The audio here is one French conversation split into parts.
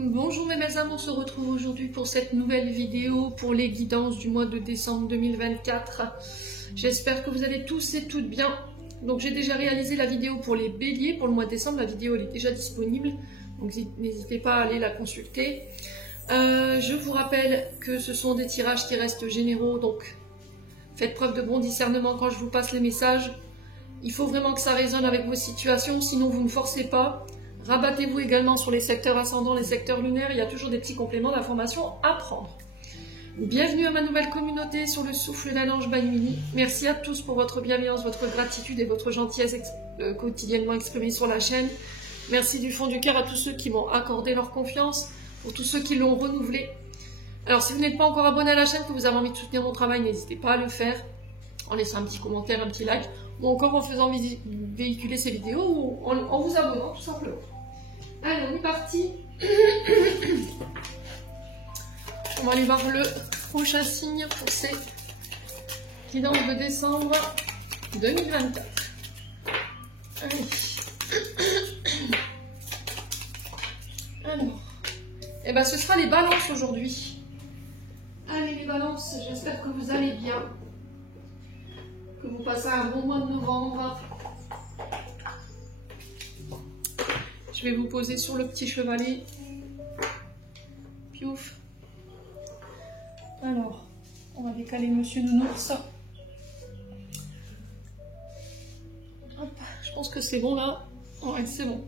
Bonjour mes belles âmes, on se retrouve aujourd'hui pour cette nouvelle vidéo pour les guidances du mois de décembre 2024. J'espère que vous allez tous et toutes bien. Donc j'ai déjà réalisé la vidéo pour les béliers pour le mois de décembre, la vidéo elle est déjà disponible, donc n'hésitez pas à aller la consulter. Je vous rappelle que ce sont des tirages qui restent généraux, donc faites preuve de bon discernement quand je vous passe les messages. Il faut vraiment que ça résonne avec vos situations, sinon vous ne forcez pas. Rabattez-vous également sur les secteurs ascendants, les secteurs lunaires, il y a toujours des petits compléments d'information à prendre. Bienvenue à ma nouvelle communauté sur le souffle d'un ange Banyuini. Merci à tous pour votre bienveillance, votre gratitude et votre gentillesse quotidiennement exprimée sur la chaîne. Merci du fond du cœur à tous ceux qui m'ont accordé leur confiance, pour tous ceux qui l'ont renouvelé. Alors si vous n'êtes pas encore abonné à la chaîne, que vous avez envie de soutenir mon travail, n'hésitez pas à le faire, en laissant un petit commentaire, un petit like, ou encore en faisant véhiculer ces vidéos, ou en vous abonnant tout simplement. Allez, on est parti. On va aller voir le prochain signe pour ces guidances de décembre 2024. Allez. Alors, et ben ce sera les balances aujourd'hui. Allez les balances, j'espère que vous allez bien, que vous passez un bon mois de novembre. Je vais vous poser sur le petit chevalet. Piouf. Alors, on va décaler Monsieur Nounours. Hop, je pense que c'est bon là. Ouais, c'est bon.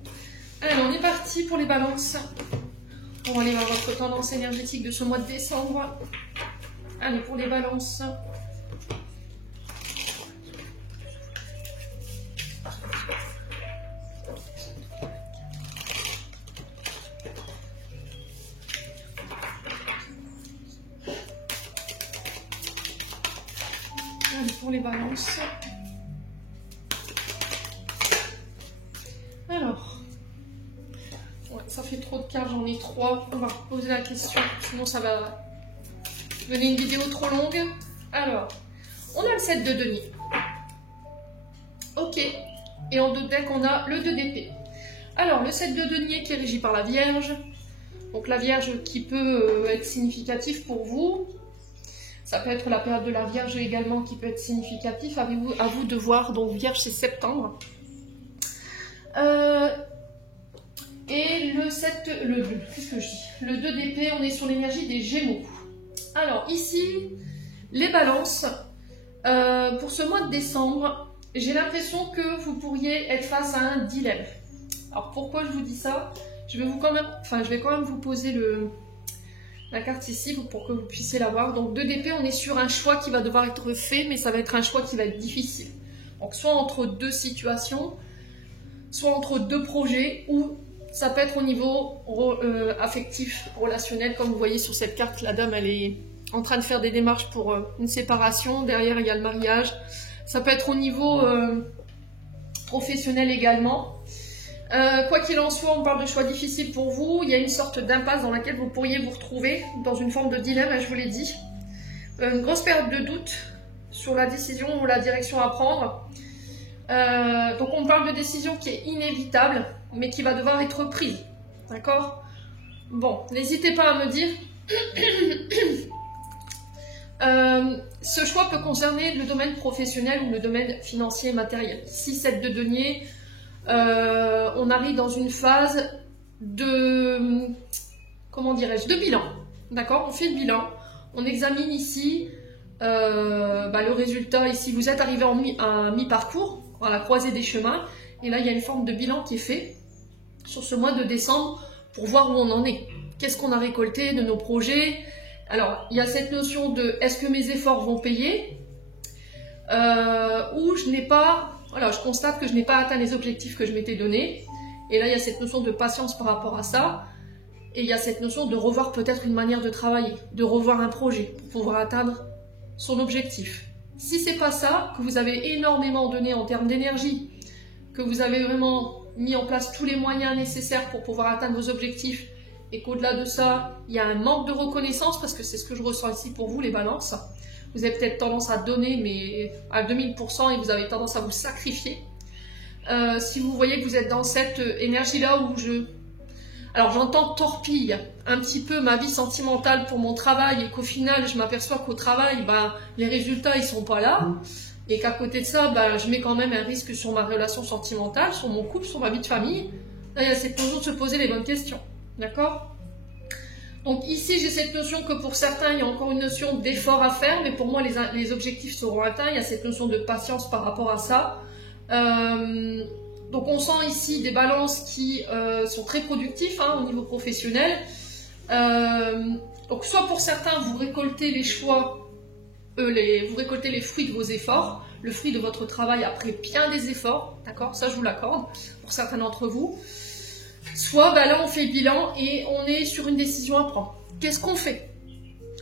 Allez, on est parti pour les balances. On va aller voir votre tendance énergétique de ce mois de décembre. Allez, pour les balances. Pour les balances. Alors, ouais, ça fait trop de cartes, j'en ai 3. On va poser la question, sinon ça va devenir une vidéo trop longue. Alors, on a le 7 de denier. Ok. Et en 2 decks, on a le 2 d'épée. Alors, le 7 de denier qui est régi par la Vierge. Donc la Vierge qui peut être significatif pour vous. Ça peut être la période de la Vierge également qui peut être significatif. À vous de voir. Donc Vierge c'est septembre. Et le 7, qu'est-ce que je dis? Le 2 d'épée, on est sur l'énergie des Gémeaux. Alors ici, les balances. Pour ce mois de décembre, j'ai l'impression que vous pourriez être face à un dilemme. Alors pourquoi je vous dis ça? Je vais quand même vous poser la carte ici pour que vous puissiez la voir. Donc 2 d'épée, on est sur un choix qui va devoir être fait, mais ça va être un choix qui va être difficile. Donc soit entre 2 situations, soit entre 2 projets, ou ça peut être au niveau affectif, relationnel. Comme vous voyez sur cette carte, la dame elle est en train de faire des démarches pour une séparation. Derrière il y a le mariage. Ça peut être au niveau professionnel également. Quoi qu'il en soit, on parle de choix difficiles pour vous. Il y a une sorte d'impasse dans laquelle vous pourriez vous retrouver dans une forme de dilemme, je vous l'ai dit. Une grosse période de doute sur la décision ou la direction à prendre. Donc on parle de décision qui est inévitable, mais qui va devoir être prise. D'accord? Bon, n'hésitez pas à me dire. Ce choix peut concerner le domaine professionnel ou le domaine financier et matériel. Si 7 de denier... on arrive dans une phase de, comment dirais-je, de bilan. D'accord? On fait le bilan. On examine ici le résultat. Ici, vous êtes arrivé à mi-parcours, à la croisée des chemins. Et là, il y a une forme de bilan qui est fait sur ce mois de décembre pour voir où on en est. Qu'est-ce qu'on a récolté de nos projets? Alors, il y a cette notion de est-ce que mes efforts vont payer ou je n'ai pas... Voilà, je constate que je n'ai pas atteint les objectifs que je m'étais donnés. Et là, il y a cette notion de patience par rapport à ça. Et il y a cette notion de revoir peut-être une manière de travailler, de revoir un projet pour pouvoir atteindre son objectif. Si c'est pas ça, que vous avez énormément donné en termes d'énergie, que vous avez vraiment mis en place tous les moyens nécessaires pour pouvoir atteindre vos objectifs, et qu'au-delà de ça, il y a un manque de reconnaissance, parce que c'est ce que je ressens ici pour vous, les balances. Vous avez peut-être tendance à donner, mais à 2000%, et vous avez tendance à vous sacrifier. Si vous voyez que vous êtes dans cette énergie-là où alors j'entends torpille un petit peu ma vie sentimentale pour mon travail et qu'au final je m'aperçois qu'au travail, bah, les résultats ils sont pas là et qu'à côté de ça, bah, je mets quand même un risque sur ma relation sentimentale, sur mon couple, sur ma vie de famille. Là, il y a cette notion de se poser les bonnes questions, d'accord? Donc ici, j'ai cette notion que pour certains, il y a encore une notion d'effort à faire, mais pour moi, les objectifs seront atteints. Il y a cette notion de patience par rapport à ça. Donc on sent ici des balances qui sont très productifs hein, au niveau professionnel. Donc soit pour certains, vous récoltez les choix, vous récoltez les fruits de vos efforts, le fruit de votre travail après bien des efforts, d'accord? Ça, je vous l'accorde, pour certains d'entre vous. Soit bah là, on fait le bilan et on est sur une décision à prendre. Qu'est-ce qu'on fait?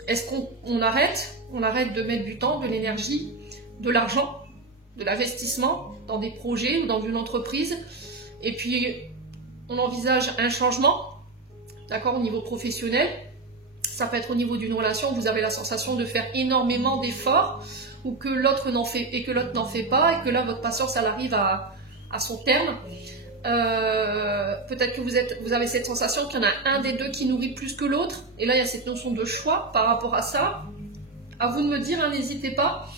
Est-ce qu'on arrête? On arrête de mettre du temps, de l'énergie, de l'argent, de l'investissement dans des projets ou dans une entreprise, et puis on envisage un changement, d'accord, au niveau professionnel. Ça peut être au niveau d'une relation où vous avez la sensation de faire énormément d'efforts, ou que l'autre n'en fait et que l'autre n'en fait pas, et que là votre patience elle arrive à son terme. Peut-être que vous avez cette sensation qu'il y en a un des deux qui nourrit plus que l'autre, et là il y a cette notion de choix par rapport à ça. À vous de me dire, hein, n'hésitez pas.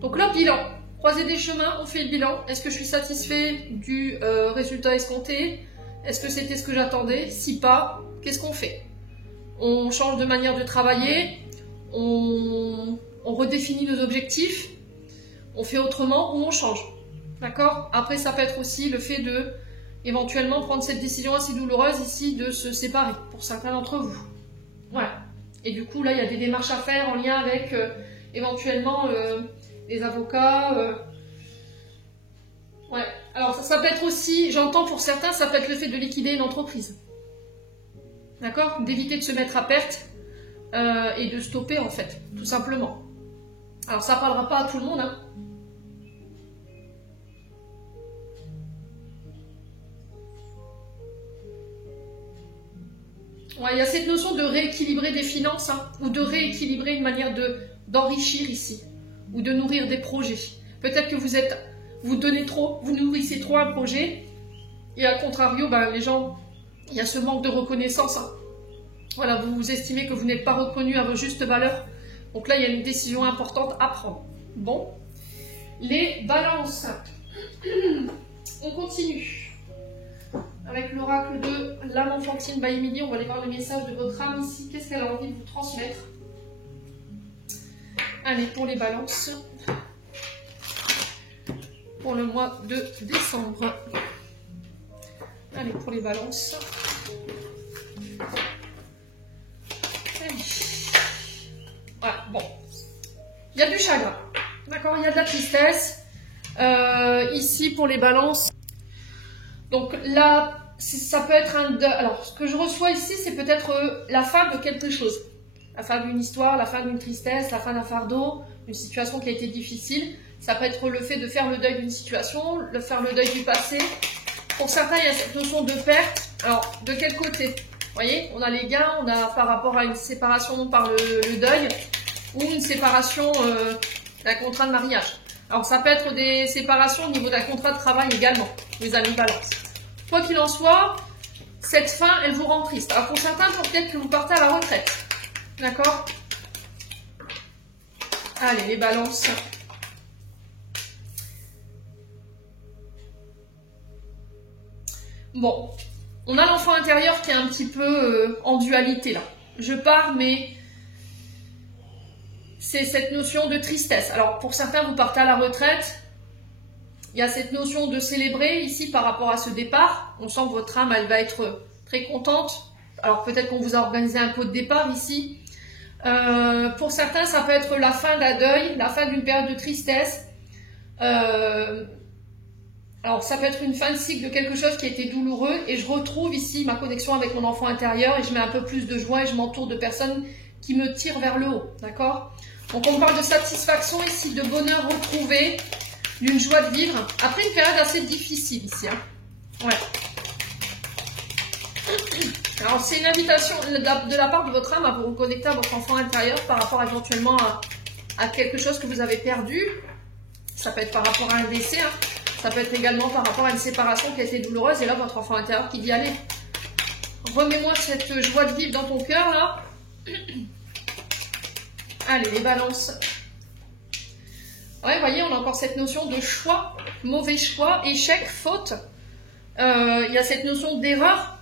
Donc là, bilan. Croiser des chemins, on fait le bilan. Est-ce que je suis satisfait du résultat escompté? Est-ce que c'était ce que j'attendais? Si pas, qu'est-ce qu'on fait? On change de manière de travailler, on redéfinit nos objectifs, on fait autrement ou on change. D'accord? Après, ça peut être aussi le fait de éventuellement prendre cette décision assez douloureuse ici de se séparer pour certains d'entre vous. Voilà. Et du coup, là, il y a des démarches à faire en lien avec éventuellement les avocats. Ouais. Alors, ça peut être aussi, j'entends pour certains, ça peut être le fait de liquider une entreprise. D'accord? D'éviter de se mettre à perte et de stopper, en fait, tout simplement. Alors, ça ne parlera pas à tout le monde, hein. Ouais, il y a cette notion de rééquilibrer des finances, hein, ou de rééquilibrer une manière d'enrichir ici, ou de nourrir des projets. Peut-être que vous donnez trop, vous nourrissez trop un projet, et à contrario, ben, les gens, il y a ce manque de reconnaissance. Hein. Voilà, vous estimez que vous n'êtes pas reconnu à vos justes valeurs. Donc là, il y a une décision importante à prendre. Bon, les balances. On continue. Avec l'oracle de l'âme enfantine by Emily, on va aller voir le message de votre âme ici. Qu'est-ce qu'elle a envie de vous transmettre? Allez, pour les balances. Pour le mois de décembre. Allez, pour les balances. Allez. Voilà, bon. Il y a du chagrin. D'accord, il y a de la tristesse. Ici, pour les balances. Donc là, ça peut être un deuil. Alors, ce que je reçois ici, c'est peut-être la fin de quelque chose. La fin d'une histoire, la fin d'une tristesse, la fin d'un fardeau, une situation qui a été difficile. Ça peut être le fait de faire le deuil d'une situation, faire le deuil du passé. Pour certains, il y a cette notion de perte. Alors, de quel côté? Vous voyez, on a les gains, on a par rapport à une séparation par le deuil, ou une séparation d'un contrat de mariage. Alors, ça peut être des séparations au niveau d'un contrat de travail également, les amis balance. Quoi qu'il en soit, cette fin, elle vous rend triste. Alors, pour certains, peut-être que vous partez à la retraite. D'accord? Allez, les balances. Bon, on a l'enfant intérieur qui est un petit peu en dualité, là. Je pars, mais c'est cette notion de tristesse. Alors, pour certains, vous partez à la retraite. Il y a cette notion de célébrer ici par rapport à ce départ. On sent que votre âme, elle va être très contente. Alors, peut-être qu'on vous a organisé un pot de départ ici. Pour certains, ça peut être la fin d'un deuil, la fin d'une période de tristesse. Alors, ça peut être une fin de cycle de quelque chose qui a été douloureux. Et je retrouve ici ma connexion avec mon enfant intérieur et je mets un peu plus de joie et je m'entoure de personnes qui me tirent vers le haut. D'accord? Donc, on parle de satisfaction ici, de bonheur retrouvé, d'une joie de vivre. Après une période assez difficile ici. Hein. Ouais. Alors, c'est une invitation de la part de votre âme à vous reconnecter à votre enfant intérieur par rapport éventuellement à quelque chose que vous avez perdu. Ça peut être par rapport à un décès. Hein. Ça peut être également par rapport à une séparation qui a été douloureuse. Et là, votre enfant intérieur qui dit allez, remets-moi cette joie de vivre dans ton cœur, là. Allez, les balances. Ouais, vous voyez, on a encore cette notion de choix, mauvais choix, échec, faute. Il y a cette notion d'erreur.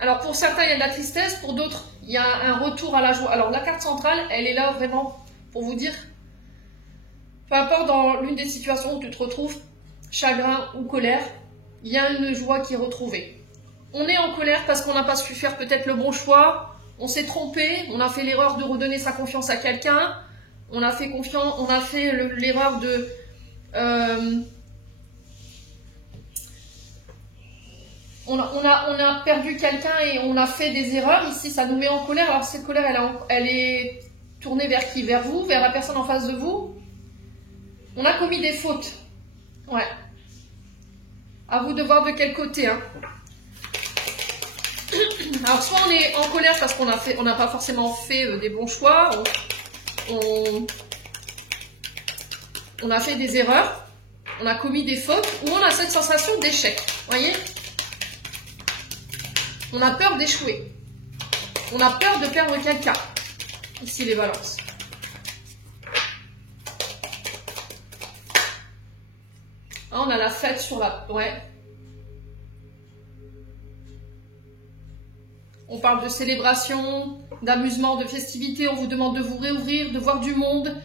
Alors, pour certains, il y a de la tristesse. Pour d'autres, il y a un retour à la joie. Alors, la carte centrale, elle est là vraiment pour vous dire, peu importe dans l'une des situations où tu te retrouves, chagrin ou colère, il y a une joie qui est retrouvée. On est en colère parce qu'on n'a pas su faire peut-être le bon choix, on s'est trompé, on a fait l'erreur de redonner sa confiance à quelqu'un, on a fait l'erreur de... on a perdu quelqu'un et on a fait des erreurs. Ici, ça nous met en colère. Alors, cette colère, elle est tournée vers qui? Vers vous, vers la personne en face de vous. On a commis des fautes. Ouais. À vous de voir de quel côté. Hein. Alors, soit on est en colère parce qu'on n'a pas forcément fait des bons choix. On a fait des erreurs. On a commis des fautes. Ou on a cette sensation d'échec. Voyez? On a peur d'échouer. On a peur de perdre quelqu'un. Ici, les balances. Ah, on a la fête sur la... Ouais. On parle de célébration, d'amusement, de festivité. On vous demande de vous réouvrir, de voir du monde.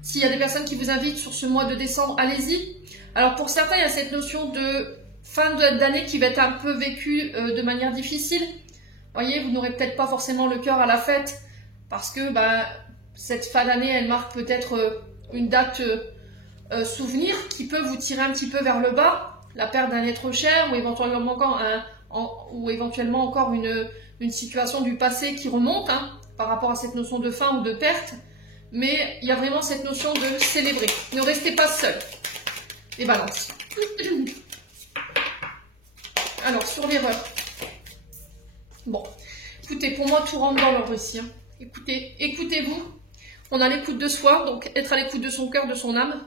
S'il y a des personnes qui vous invitent sur ce mois de décembre, allez-y. Alors, pour certains, il y a cette notion de... fin d'année qui va être un peu vécue de manière difficile. Vous voyez, vous n'aurez peut-être pas forcément le cœur à la fête parce que cette fin d'année, elle marque peut-être une date souvenir qui peut vous tirer un petit peu vers le bas, la perte d'un être cher ou éventuellement encore une situation du passé qui remonte par rapport à cette notion de fin ou de perte. Mais il y a vraiment cette notion de célébrer. Ne restez pas seul. Les balances. Alors, sur l'erreur. Bon, écoutez, pour moi, tout rentre dans l'ordre ici. Hein. Écoutez-vous. On a l'écoute de soi, donc être à l'écoute de son cœur, de son âme,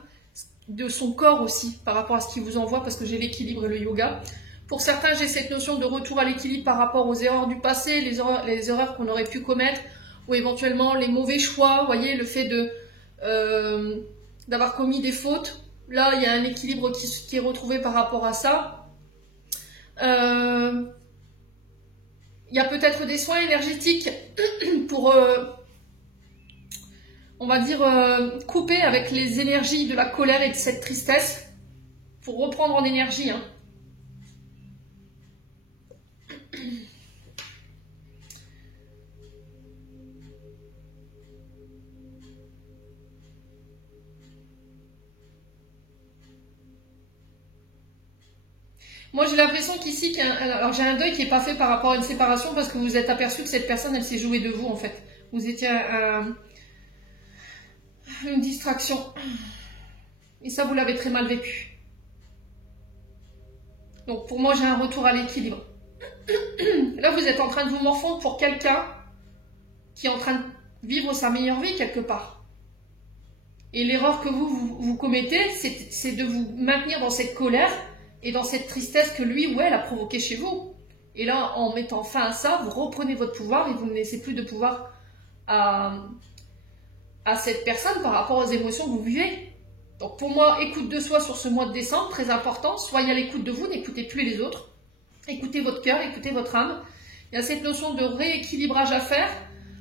de son corps aussi, par rapport à ce qu'il vous envoie, parce que j'ai l'équilibre et le yoga. Pour certains, j'ai cette notion de retour à l'équilibre par rapport aux erreurs du passé, les erreurs qu'on aurait pu commettre, ou éventuellement les mauvais choix, vous voyez, le fait d'avoir commis des fautes. Là, il y a un équilibre qui est retrouvé par rapport à ça. Il y a peut-être des soins énergétiques pour, on va dire, couper avec les énergies de la colère et de cette tristesse, pour reprendre en énergie. Hein. Moi, j'ai l'impression qu'ici, alors j'ai un deuil qui n'est pas fait par rapport à une séparation parce que vous vous êtes aperçu que cette personne, elle s'est jouée de vous, en fait. Vous étiez une distraction. Et ça, vous l'avez très mal vécu. Donc, pour moi, j'ai un retour à l'équilibre. Là, vous êtes en train de vous morfondre pour quelqu'un qui est en train de vivre sa meilleure vie, quelque part. Et l'erreur que vous commettez, c'est de vous maintenir dans cette colère et dans cette tristesse que lui ou elle a provoquée chez vous. Et là, en mettant fin à ça, vous reprenez votre pouvoir et vous ne laissez plus de pouvoir à cette personne par rapport aux émotions que vous vivez. Donc pour moi, écoute de soi sur ce mois de décembre, très important. Soyez à l'écoute de vous, n'écoutez plus les autres. Écoutez votre cœur, écoutez votre âme. Il y a cette notion de rééquilibrage à faire.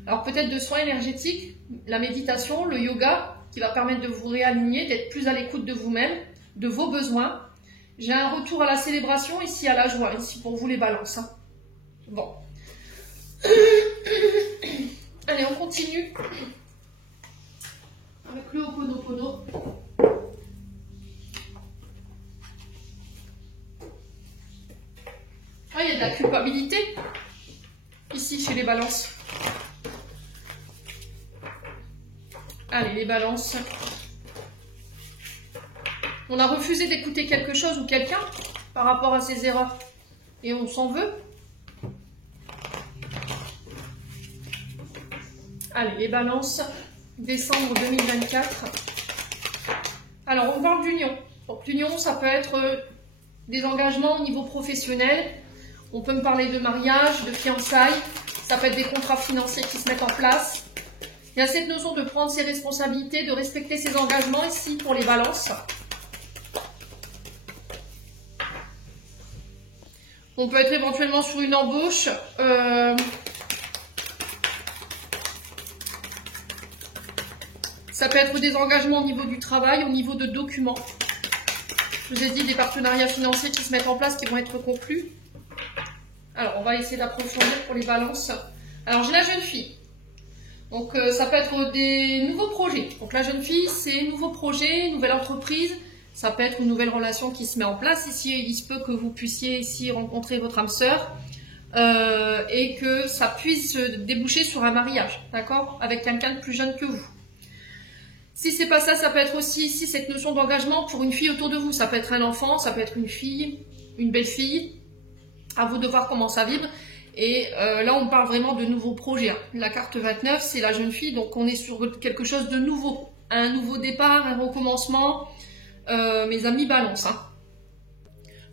Alors peut-être de soins énergétiques, la méditation, le yoga, qui va permettre de vous réaligner, d'être plus à l'écoute de vous-même, de vos besoins. J'ai un retour à la célébration, ici à la joie, ici pour vous les balances. Hein. Bon. Allez, on continue avec le Ho'oponopono. Ah, il y a de la culpabilité ici chez les balances. Allez, les balances. On a refusé d'écouter quelque chose ou quelqu'un par rapport à ses erreurs. Et on s'en veut. Allez, les balances. Décembre 2024. Alors, on parle d'union. Donc l'union, ça peut être des engagements au niveau professionnel. On peut me parler de mariage, de fiançailles. Ça peut être des contrats financiers qui se mettent en place. Il y a cette notion de prendre ses responsabilités, de respecter ses engagements ici pour les balances. On peut être éventuellement sur une embauche. Ça peut être des engagements au niveau du travail, au niveau de documents. Je vous ai dit des partenariats financiers qui se mettent en place, qui vont être conclus. Alors, on va essayer d'approfondir pour les balances. Alors, j'ai la jeune fille. Donc, ça peut être des nouveaux projets. Donc, la jeune fille, c'est nouveau projet, nouvelle entreprise. Ça peut être une nouvelle relation qui se met en place. Ici, il se peut que vous puissiez ici rencontrer votre âme sœur et que ça puisse déboucher sur un mariage, d'accord, avec quelqu'un de plus jeune que vous. Si c'est pas ça, ça peut être aussi ici cette notion d'engagement pour une fille autour de vous. Ça peut être un enfant, ça peut être une fille, une belle-fille. À vous de voir comment ça vibre. Et là, on parle vraiment de nouveaux projets. Hein. La carte 29, c'est la jeune fille. Donc, on est sur quelque chose de nouveau. Un nouveau départ, un recommencement. Mes amis, balance. Hein.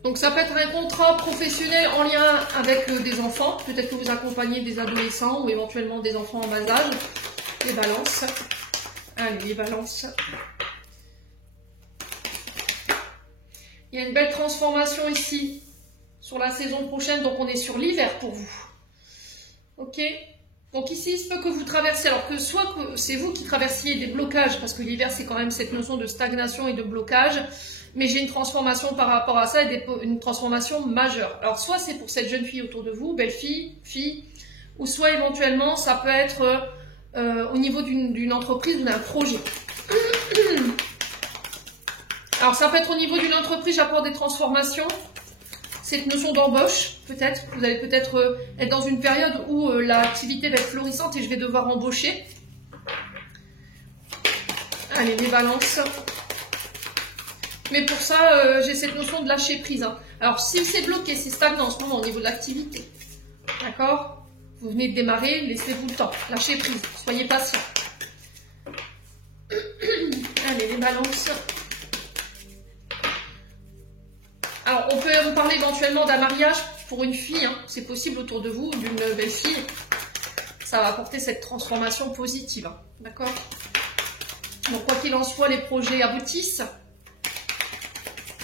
Donc, ça peut être un contrat professionnel en lien avec des enfants. Peut-être que vous accompagnez des adolescents ou éventuellement des enfants en bas âge. Les balances. Allez, les balances. Il y a une belle transformation ici sur la saison prochaine. Donc, on est sur l'hiver pour vous. Ok. Donc, ici, il se peut que vous traversiez. Alors que soit que c'est vous qui traversiez des blocages, parce que l'hiver, c'est quand même cette notion de stagnation et de blocage. Mais j'ai une transformation par rapport à ça, et une transformation majeure. Alors, soit c'est pour cette jeune fille autour de vous, belle fille, fille, ou soit éventuellement, ça peut être au niveau d'une entreprise ou d'un projet. Alors, ça peut être au niveau d'une entreprise, j'apporte des transformations. Cette notion d'embauche, peut-être. Vous allez peut-être être dans une période où l'activité va être florissante et je vais devoir embaucher. Allez, les balances. Mais pour ça, j'ai cette notion de lâcher prise. Hein. Alors, si c'est bloqué, c'est stagnant en ce moment au niveau de l'activité. D'accord ? Vous venez de démarrer, laissez-vous le temps. Lâchez prise, soyez patient. Allez, les balances. Alors, on peut vous parler éventuellement d'un mariage pour une fille. Hein. C'est possible autour de vous, d'une belle fille. Ça va apporter cette transformation positive. Hein. D'accord ? Donc, quoi qu'il en soit, les projets aboutissent.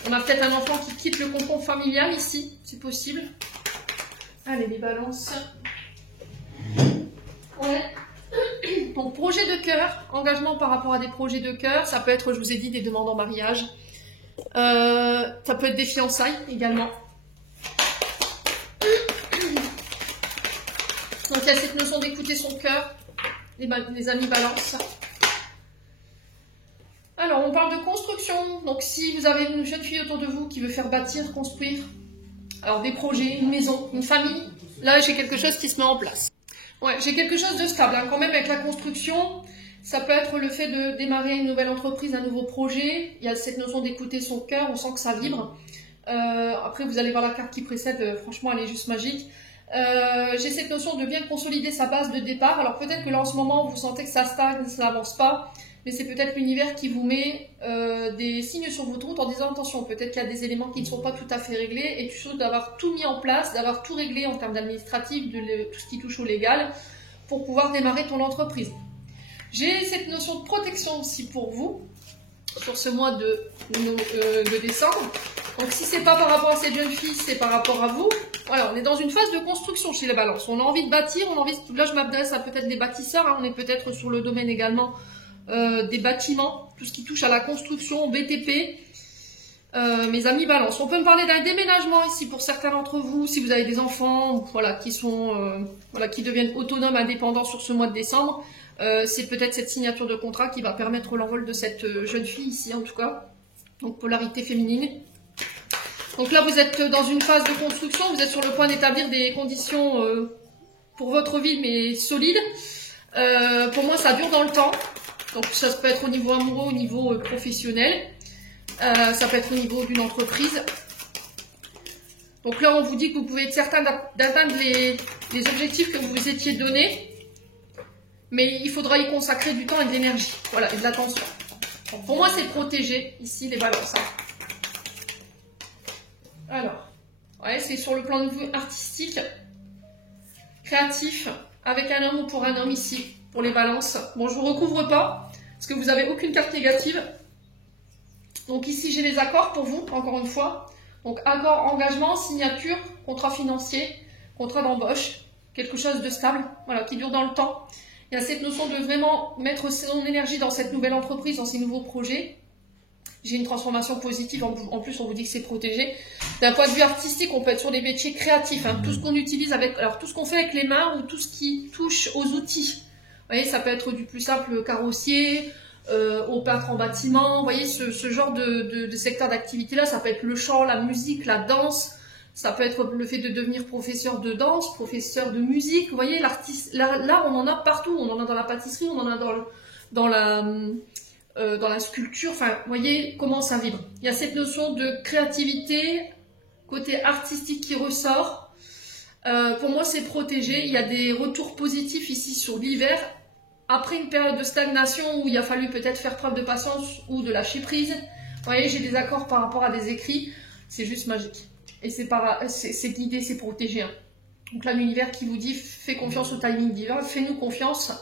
On a peut-être un enfant qui quitte le cocon familial ici. C'est possible. Allez, les balances. Ouais. Donc, projet de cœur. Engagement par rapport à des projets de cœur. Ça peut être, je vous ai dit, des demandes en mariage. Ça peut être des fiançailles également. Donc il y a cette notion d'écouter son cœur, les amis balance. Alors on parle de construction, donc si vous avez une jeune fille autour de vous qui veut faire bâtir, construire, alors des projets, une maison, une famille, là j'ai quelque chose qui se met en place. Ouais, j'ai quelque chose de stable, hein, quand même avec la construction. Ça peut être le fait de démarrer une nouvelle entreprise, un nouveau projet. Il y a cette notion d'écouter son cœur, on sent que ça vibre. Après, vous allez voir la carte qui précède, franchement, elle est juste magique. J'ai cette notion de bien consolider sa base de départ. Alors peut-être que là, en ce moment, vous sentez que ça stagne, ça n'avance pas. Mais c'est peut-être l'univers qui vous met des signes sur votre route en disant attention, peut-être qu'il y a des éléments qui ne sont pas tout à fait réglés. Et tu souhaites d'avoir tout mis en place, d'avoir tout réglé en termes d'administratif, de tout ce qui touche au légal, pour pouvoir démarrer ton entreprise. J'ai cette notion de protection aussi pour vous, sur ce mois de décembre. Donc si c'est pas par rapport à cette jeune fille, c'est par rapport à vous. Voilà, on est dans une phase de construction chez les balances. On a envie de bâtir, on a envie de... Là je m'adresse à peut-être des bâtisseurs, hein. On est peut-être sur le domaine également des bâtiments, tout ce qui touche à la construction, BTP. Mes amis balance. On peut me parler d'un déménagement ici pour certains d'entre vous, si vous avez des enfants, voilà, qui sont, qui deviennent autonomes, indépendants sur ce mois de décembre. C'est peut-être cette signature de contrat qui va permettre l'envol de cette jeune fille ici en tout cas. Donc polarité féminine. Donc là vous êtes dans une phase de construction, vous êtes sur le point d'établir des conditions pour votre vie mais solides. Pour moi ça dure dans le temps. Donc ça peut être au niveau amoureux, au niveau professionnel. Ça peut être au niveau d'une entreprise. Donc là on vous dit que vous pouvez être certain d'atteindre les objectifs que vous vous étiez donnés. Mais il faudra y consacrer du temps et de l'énergie. Voilà, et de l'attention. Pour moi, c'est protégé, ici, les balances. Hein. Alors, ouais, c'est sur le plan de vue artistique, créatif, avec un homme ou pour un homme ici, pour les balances. Bon, je ne vous recouvre pas, parce que vous n'avez aucune carte négative. Donc ici, j'ai les accords pour vous, encore une fois. Donc, accord, engagement, signature, contrat financier, contrat d'embauche, quelque chose de stable, voilà, qui dure dans le temps. Il y a cette notion de vraiment mettre son énergie dans cette nouvelle entreprise, dans ces nouveaux projets. J'ai une transformation positive, en plus on vous dit que c'est protégé. D'un point de vue artistique, on peut être sur des métiers créatifs, hein, tout ce qu'on utilise avec, alors tout ce qu'on fait avec les mains ou tout ce qui touche aux outils. Vous voyez, ça peut être du plus simple carrossier, au peintre en bâtiment. Vous voyez, ce genre de secteur d'activité-là, ça peut être le chant, la musique, la danse. Ça peut être le fait de devenir professeur de danse, professeur de musique. Vous voyez, l'artiste, là, on en a partout. On en a dans la pâtisserie, on en a dans la sculpture. Enfin, vous voyez comment ça vibre. Il y a cette notion de créativité, côté artistique qui ressort. Pour moi, c'est protégé. Il y a des retours positifs ici sur l'hiver. Après une période de stagnation où il a fallu peut-être faire preuve de patience ou de lâcher prise. Vous voyez, j'ai des accords par rapport à des écrits. C'est juste magique. Et c'est guidé, c'est protégé. Hein. Donc là, l'univers qui vous dit, fais confiance au timing divin, fais-nous confiance.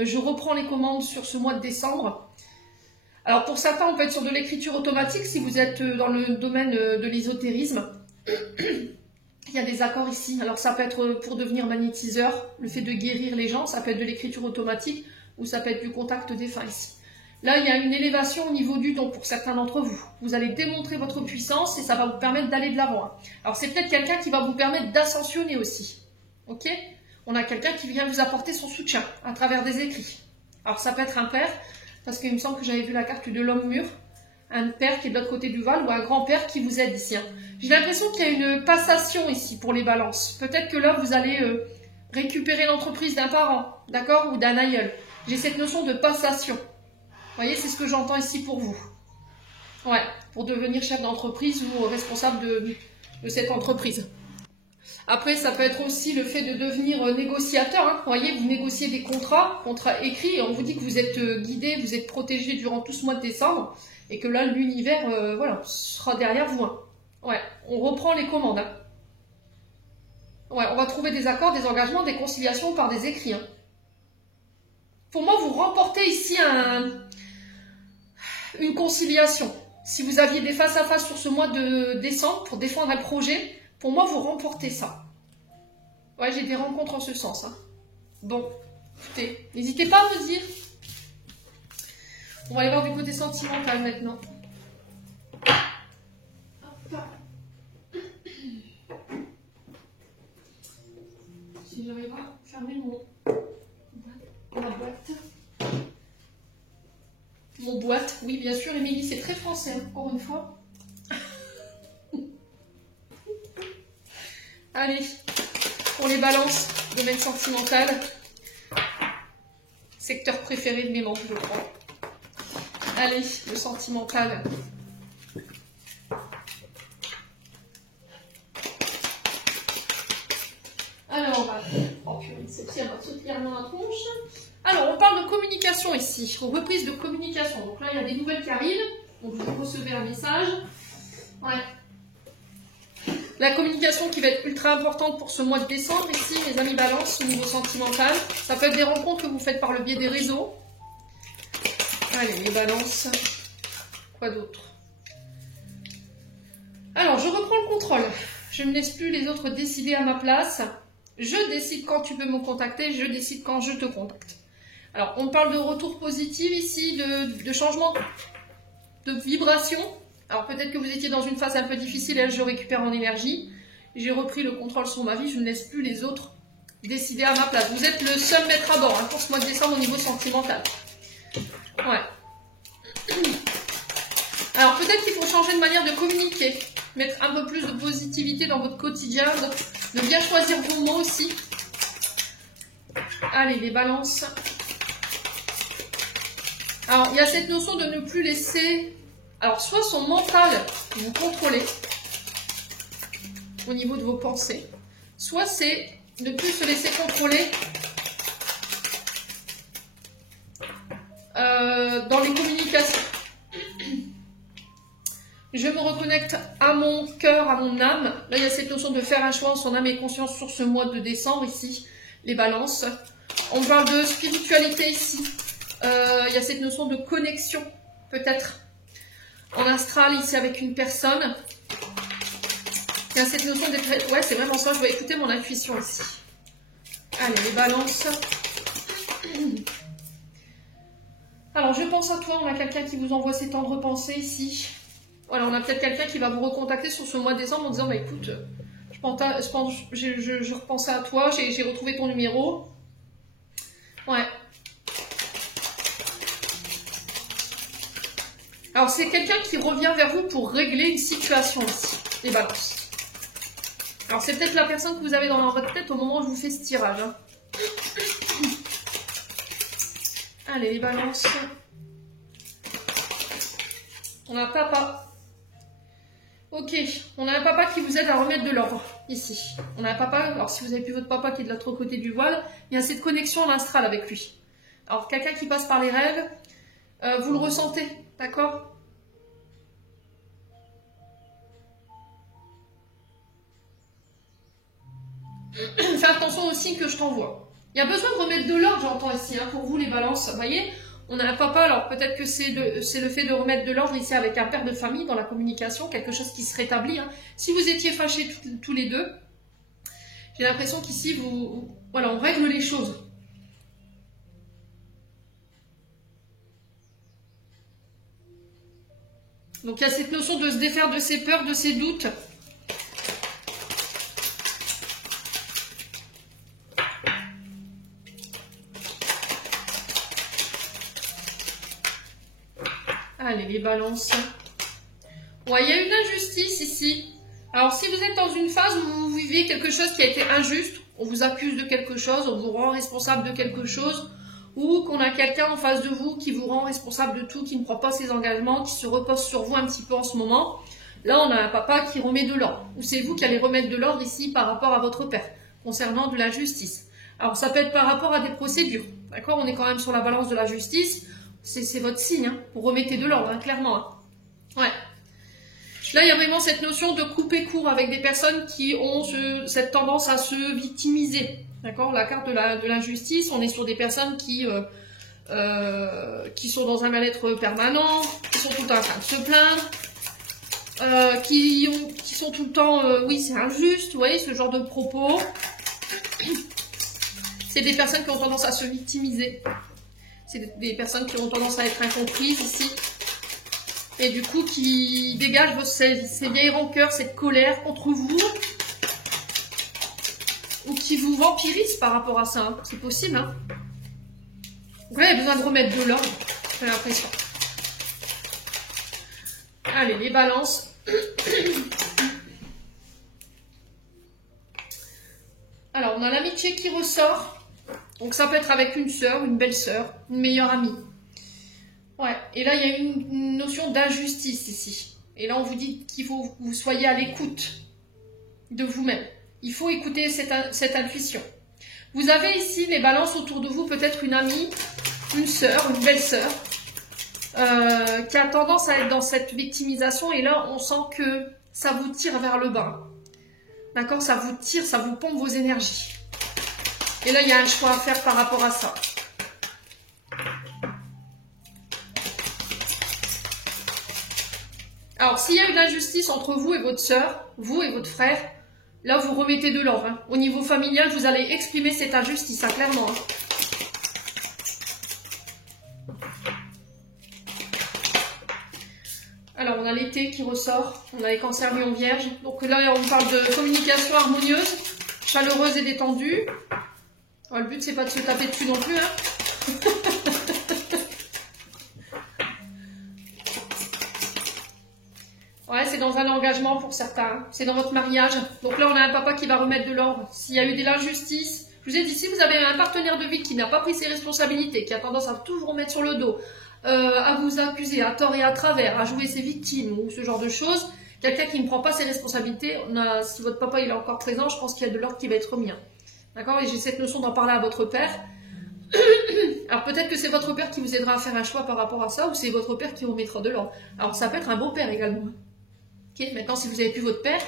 Je reprends les commandes sur ce mois de décembre. Alors pour certains, on peut être sur de l'écriture automatique si vous êtes dans le domaine de l'ésotérisme. Il y a des accords ici. Alors ça peut être pour devenir magnétiseur, le fait de guérir les gens, ça peut être de l'écriture automatique ou ça peut être du contact défunt ici. Là, il y a une élévation au niveau du don pour certains d'entre vous. Vous allez démontrer votre puissance et ça va vous permettre d'aller de l'avant. Alors, c'est peut-être quelqu'un qui va vous permettre d'ascensionner aussi. Ok? On a quelqu'un qui vient vous apporter son soutien à travers des écrits. Alors, ça peut être un père, parce qu'il me semble que j'avais vu la carte de l'homme mûr. Un père qui est de l'autre côté du Val ou un grand-père qui vous aide ici. Hein. J'ai l'impression qu'il y a une passation ici pour les balances. Peut-être que là, vous allez récupérer l'entreprise d'un parent, d'accord? Ou d'un aïeul. J'ai cette notion de passation. Vous voyez, c'est ce que j'entends ici pour vous. Ouais, pour devenir chef d'entreprise ou responsable de cette entreprise. Après, ça peut être aussi le fait de devenir négociateur. Hein. Vous voyez, vous négociez des contrats écrits, et on vous dit que vous êtes guidé, vous êtes protégé durant tout ce mois de décembre, et que là, l'univers voilà, sera derrière vous. Hein. Ouais, on reprend les commandes. Hein. Ouais, on va trouver des accords, des engagements, des conciliations par des écrits. Hein. Pour moi, vous remportez ici une conciliation. Si vous aviez des face-à-face sur ce mois de décembre pour défendre un projet, pour moi, vous remportez ça. Ouais, j'ai des rencontres en ce sens. Hein. Bon, écoutez, n'hésitez pas à me dire. On va aller voir du côté sentimental maintenant. Si j'arrive à fermer ma boîte. Mon boîte, oui bien sûr, Émilie, c'est très français, hein, encore une fois. Allez, pour les balances, domaine sentimental. Secteur préféré de mes membres, je crois. Allez, le sentimental. Alors, on va... Oh purée, celle-ci, elle va se tirer dans la tronche. Alors, on parle de communication ici, reprise de communication. Donc là, il y a des nouvelles qui arrivent. Donc, vous recevez un message. Ouais. La communication qui va être ultra importante pour ce mois de décembre ici, mes amis balance, au niveau sentimental. Ça peut être des rencontres que vous faites par le biais des réseaux. Allez, les balances. Quoi d'autre? Alors, je reprends le contrôle. Je ne laisse plus les autres décider à ma place. Je décide quand tu peux me contacter, je décide quand je te contacte. Alors, on parle de retour positif ici, de changement de vibration. Alors, peut-être que vous étiez dans une phase un peu difficile et là, je récupère en énergie. J'ai repris le contrôle sur ma vie, je ne laisse plus les autres décider à ma place. Vous êtes le seul maître à bord hein, pour ce mois de décembre au niveau sentimental. Ouais. Alors, peut-être qu'il faut changer de manière de communiquer. Mettre un peu plus de positivité dans votre quotidien. De bien choisir vos mots aussi. Allez, les balances. Alors, il y a cette notion de ne plus laisser... Alors, soit son mental vous contrôler au niveau de vos pensées, soit c'est ne plus se laisser contrôler dans les communications. Je me reconnecte à mon cœur, à mon âme. Là, il y a cette notion de faire un choix en son âme et conscience sur ce mois de décembre, ici, les balances. On parle de spiritualité ici. Il y a cette notion de connexion, peut-être, en astral, ici, avec une personne. Il y a cette notion d'être... Ouais, c'est vraiment ça, je vais écouter mon intuition ici. Allez, les balances. Alors, je pense à toi, on a quelqu'un qui vous envoie ses tendres pensées ici. Voilà, on a peut-être quelqu'un qui va vous recontacter sur ce mois de décembre en disant, bah écoute, je repensais à toi, j'ai retrouvé ton numéro. Ouais. Alors, c'est quelqu'un qui revient vers vous pour régler une situation ici, les balances. Alors, c'est peut-être la personne que vous avez dans votre tête au moment où je vous fais ce tirage. Hein. Allez, les balances. On a un papa. Ok, on a un papa qui vous aide à remettre de l'ordre, ici. On a un papa, alors si vous avez plus votre papa qui est de l'autre côté du voile, il y a cette connexion en astral avec lui. Alors, quelqu'un qui passe par les rêves, vous le ressentez, d'accord? Fais attention aussi que je t'envoie. Il y a besoin de remettre de l'ordre, j'entends ici, hein, pour vous les balances. Vous voyez, on a un papa, alors peut-être que c'est le fait de remettre de l'ordre ici avec un père de famille dans la communication, quelque chose qui se rétablit. Hein. Si vous étiez fâchés tous les deux, j'ai l'impression qu'ici, voilà, on règle les choses. Donc il y a cette notion de se défaire de ses peurs, de ses doutes. Allez, les balances. Ouais, il y a une injustice ici. Alors, si vous êtes dans une phase où vous vivez quelque chose qui a été injuste, on vous accuse de quelque chose, on vous rend responsable de quelque chose, ou qu'on a quelqu'un en face de vous qui vous rend responsable de tout, qui ne prend pas ses engagements, qui se repose sur vous un petit peu en ce moment, là, on a un papa qui remet de l'ordre. Ou c'est vous qui allez remettre de l'ordre ici par rapport à votre père, concernant de la justice. Alors, ça peut être par rapport à des procédures. D'accord? On est quand même sur la balance de la justice. C'est votre signe, hein. Vous remettez de l'ordre, hein, clairement. Hein. Ouais. Là, il y a vraiment cette notion de couper court avec des personnes qui ont cette tendance à se victimiser. D'accord? La carte de l'injustice, on est sur des personnes qui sont dans un mal-être permanent, qui sont tout le temps en train de se plaindre, qui sont tout le temps, oui, c'est injuste, vous voyez, ce genre de propos. C'est des personnes qui ont tendance à se victimiser. C'est des personnes qui ont tendance à être incomprises ici. Et du coup, qui dégagent ces vieilles rancœurs, cette colère contre vous. Ou qui vous vampirisent par rapport à ça. Hein. C'est possible. Hein. Donc là, il y a besoin de remettre de l'ordre. J'ai l'impression. Allez, les balances. Alors, on a l'amitié qui ressort. Donc ça peut être avec une sœur, une belle-sœur, une meilleure amie. Ouais, et là il y a une notion d'injustice ici. Et là on vous dit qu'il faut que vous soyez à l'écoute de vous-même. Il faut écouter cette intuition. Vous avez ici les balances autour de vous, peut-être une amie, une sœur, une belle-sœur, qui a tendance à être dans cette victimisation. Et là on sent que ça vous tire vers le bas. D'accord? Ça vous tire, ça vous pompe vos énergies. Et là, il y a un choix à faire par rapport à ça. Alors, s'il y a une injustice entre vous et votre sœur, vous et votre frère, là, vous remettez de l'ordre. Hein. Au niveau familial, vous allez exprimer cette injustice, hein, clairement. Hein. Alors, on a l'été qui ressort. On a les cancers lions vierges. Donc là, on parle de communication harmonieuse, chaleureuse et détendue. Alors, le but, c'est pas de se taper dessus non plus. Hein. Ouais, c'est dans un engagement pour certains. Hein. C'est dans votre mariage. Donc là, on a un papa qui va remettre de l'ordre. S'il y a eu de l'injustice, je vous ai dit, si vous avez un partenaire de vie qui n'a pas pris ses responsabilités, qui a tendance à tout vous remettre sur le dos, à vous accuser à tort et à travers, à jouer ses victimes ou ce genre de choses, quelqu'un qui ne prend pas ses responsabilités, si votre papa il est encore présent, je pense qu'il y a de l'ordre qui va être mis. Hein. D'accord? Et j'ai cette notion d'en parler à votre père. Alors peut-être que c'est votre père qui vous aidera à faire un choix par rapport à ça, ou c'est votre père qui vous mettra de l'ordre. Alors ça peut être un beau père également. Ok, maintenant, si vous n'avez plus votre père,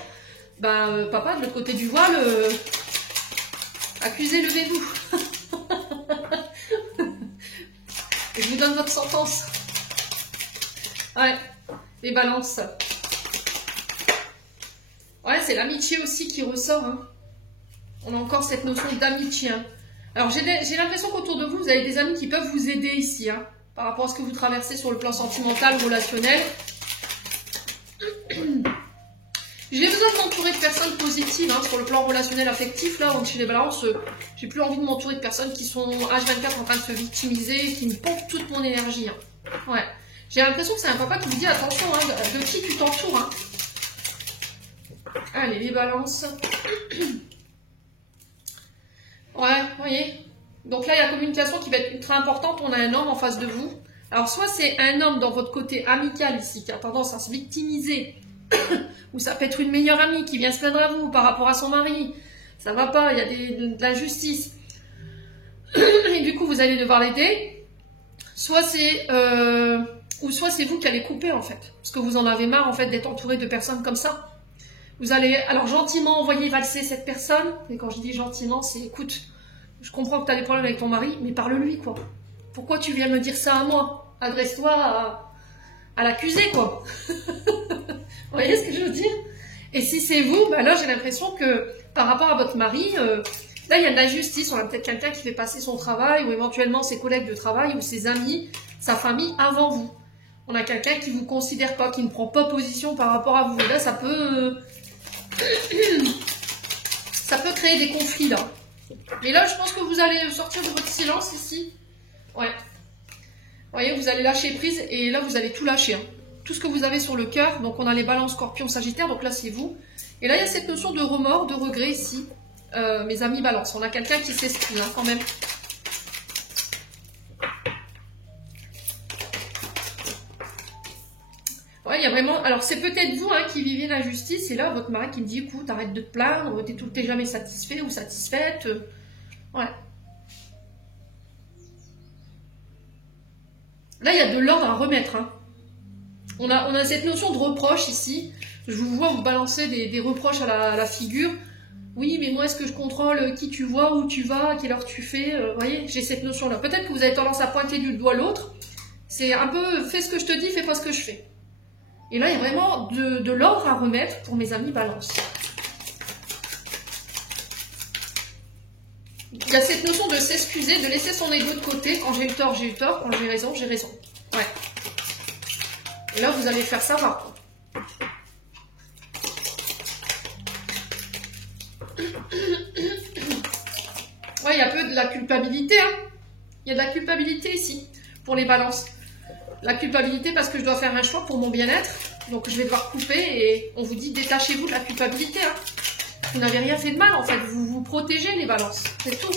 ben, papa, de l'autre côté du voile, accusez, levez-vous. Et je vous donne votre sentence. Ouais, les balances. Ouais, c'est l'amitié aussi qui ressort. Hein. On a encore cette notion d'amitié. Hein. Alors, j'ai l'impression qu'autour de vous, vous avez des amis qui peuvent vous aider ici, hein, par rapport à ce que vous traversez sur le plan sentimental, relationnel. J'ai besoin de m'entourer de personnes positives hein, sur le plan relationnel affectif. Là, chez les balances, j'ai plus envie de m'entourer de personnes qui sont H24 en train de se victimiser, qui me pompent toute mon énergie. Hein. Ouais. J'ai l'impression que c'est un papa qui vous dit attention, hein, de qui tu t'entoures. Hein. Allez, les balances. Ouais, vous voyez. Donc là, il y a la communication qui va être ultra importante. On a un homme en face de vous. Alors, soit c'est un homme dans votre côté amical ici, qui a tendance à se victimiser, ou ça peut être une meilleure amie qui vient se plaindre à vous par rapport à son mari. Ça va pas, il y a de l'injustice. Et du coup, vous allez devoir l'aider. Soit c'est... ou soit c'est vous qui allez couper, en fait. Parce que vous en avez marre, en fait, d'être entouré de personnes comme ça. Vous allez, alors, gentiment envoyer valser cette personne. Et quand je dis gentiment, c'est, écoute, je comprends que tu as des problèmes avec ton mari, mais parle-lui, quoi. Pourquoi tu viens me dire ça à moi? Adresse-toi à l'accusé, quoi. Vous voyez ce que je veux dire? Et si c'est vous, bah là, j'ai l'impression que, par rapport à votre mari, là, il y a de la justice. On a peut-être quelqu'un qui fait passer son travail, ou éventuellement ses collègues de travail, ou ses amis, sa famille, avant vous. On a quelqu'un qui vous considère pas, qui ne prend pas position par rapport à vous. Et là, ça peut créer des conflits, là. Mais là, je pense que vous allez sortir de votre silence, ici. Ouais. Vous voyez, vous allez lâcher prise, et là, vous allez tout lâcher, hein. Tout ce que vous avez sur le cœur. Donc, on a les balances, scorpion, sagittaire, donc là, c'est vous. Et là, il y a cette notion de remords, de regret, ici. Mes amis balance. On a quelqu'un qui s'exprime, hein, quand même. Ouais, il y a vraiment... Alors, c'est peut-être vous hein, qui vivez l'injustice, et là, votre mari qui me dit, écoute, arrête de te plaindre, t'es jamais satisfait ou satisfaite. Ouais. Là, il y a de l'ordre à remettre. Hein. On a cette notion de reproche ici. Je vous vois vous balancer des reproches à la figure. Oui, mais moi, est-ce que je contrôle qui tu vois, où tu vas, à quelle heure tu fais vous voyez, j'ai cette notion-là. Peut-être que vous avez tendance à pointer du doigt l'autre. C'est un peu, fais ce que je te dis, fais pas ce que je fais. Et là, il y a vraiment de l'ordre à remettre pour mes amis balance. Il y a cette notion de s'excuser, de laisser son ego de côté. Quand j'ai eu tort, j'ai eu tort. Quand j'ai raison, j'ai raison. Ouais. Et là, vous allez faire ça par contre. Ouais, il y a un peu de la culpabilité. Hein. Il y a de la culpabilité ici, pour les balances. La culpabilité parce que je dois faire un choix pour mon bien-être. Donc, je vais devoir couper et on vous dit détachez-vous de la culpabilité. Hein. Vous n'avez rien fait de mal, en fait. Vous vous protégez, les balances. C'est tout.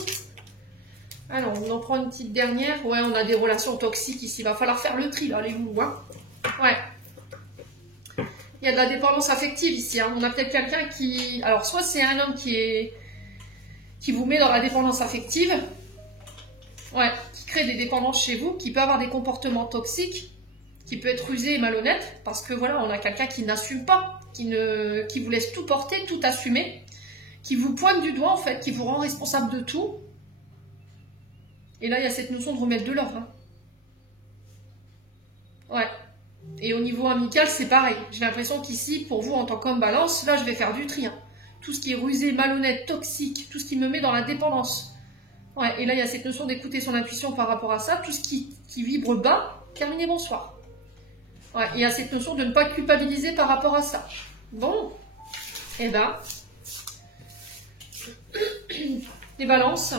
Alors, on en prend une petite dernière. Ouais, on a des relations toxiques ici. Il va falloir faire le tri, là, les loups. Hein. Ouais. Il y a de la dépendance affective ici. Hein. On a peut-être quelqu'un qui... Alors, soit c'est un homme qui vous met dans la dépendance affective. Ouais. Qui crée des dépendances chez vous. Qui peut avoir des comportements toxiques. Qui peut être rusé et malhonnête. Parce que, voilà, on a quelqu'un qui n'assume pas. Qui vous laisse tout porter, tout assumer. Qui vous pointe du doigt, en fait. Qui vous rend responsable de tout. Et là, il y a cette notion de remettre de l'ordre. Hein. Ouais. Et au niveau amical, c'est pareil. J'ai l'impression qu'ici, pour vous, en tant qu'homme balance, là, je vais faire du tri. Hein. Tout ce qui est rusé, malhonnête, toxique, tout ce qui me met dans la dépendance. Ouais. Et là, il y a cette notion d'écouter son intuition par rapport à ça. Tout ce qui vibre bas, terminé, bonsoir. Ouais. Il y a cette notion de ne pas culpabiliser par rapport à ça. Bon. Et ben, les balances.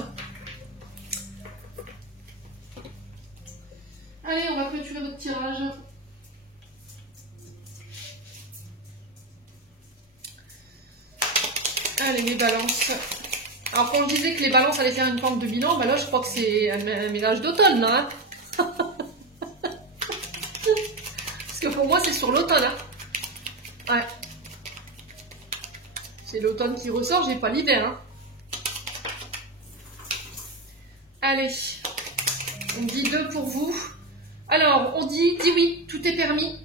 Allez, on va clôturer votre tirage. Allez, les balances. Alors, quand je disais que les balances allaient faire une forme de bilan, bah là, je crois que c'est un ménage d'automne, là. Hein. Parce que pour moi, c'est sur l'automne. Hein. Ouais. C'est l'automne qui ressort, j'ai pas l'hiver. Hein. Allez. On dit 2 pour vous. Alors, on dit oui, tout est permis.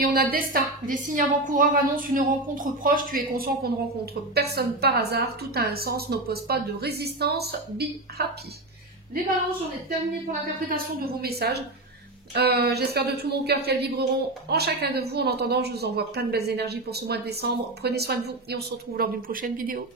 Et on a destin, des signes avant-coureurs annoncent une rencontre proche, tu es conscient qu'on ne rencontre personne par hasard, tout a un sens, n'oppose pas de résistance, be happy. Les balances, j'en ai terminé pour l'interprétation de vos messages. J'espère de tout mon cœur qu'elles vibreront en chacun de vous. En attendant, je vous envoie plein de belles énergies pour ce mois de décembre. Prenez soin de vous et on se retrouve lors d'une prochaine vidéo.